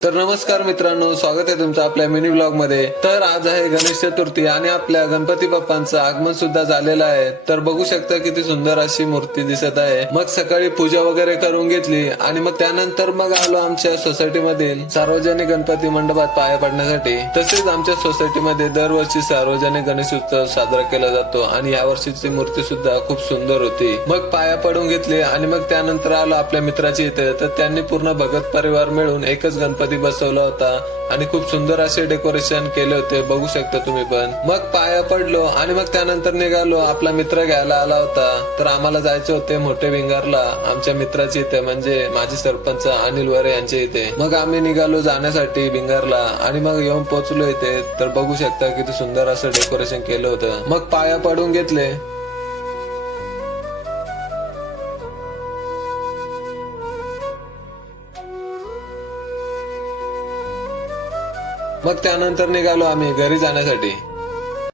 तर नमस्कार मित्रांनो, स्वागत आहे तुमचं आपल्या मिनी ब्लॉग मध्ये। तर आज आहे गणेश चतुर्थी आणि आपल्या गणपती बाप्पांचं आगमन सुद्धा झालेलं आहे। तर बघू शकता किती सुंदर अशी मूर्ती दिसत आहे। मग सकाळी पूजा वगैरे करून घेतली आणि मग त्यानंतर मग आलो आमच्या सोसायटी मधील सार्वजनिक गणपती मंडपात पाया पडण्यासाठी। तसेच आमच्या सोसायटी मध्ये दरवर्षी सार्वजनिक गणेश उत्सव साजरा केला जातो आणि यावर्षीची मूर्ती सुद्धा खूप सुंदर होती। मग पाया पडून घेतले आणि मग त्यानंतर आलो आपल्या मित्राची इथे। तर त्यांनी पूर्ण भगत परिवार मिळून एकच गणपती बसवला होता आणि खूप सुंदर असे डेकोरेशन केले होते, बघू शकता तुम्ही पण। मग पाया पडलो आणि मग त्यानंतर निघालो। आपला मित्र घ्यायला आला होता, तर आम्हाला जायचे होते मोठे भिंगारला आमच्या मित्राची इथे, म्हणजे माजी सरपंच अनिल वरे यांच्या इथे। मग आम्ही निघालो जाण्यासाठी भिंगारला आणि मग येऊन पोहोचलो इथे। तर बघू शकता किती सुंदर असं डेकोरेशन केलं होतं। मग पाया पडून घेतले। मग त्यानंतर निघालो आम्ही घरी जाण्यासाठी।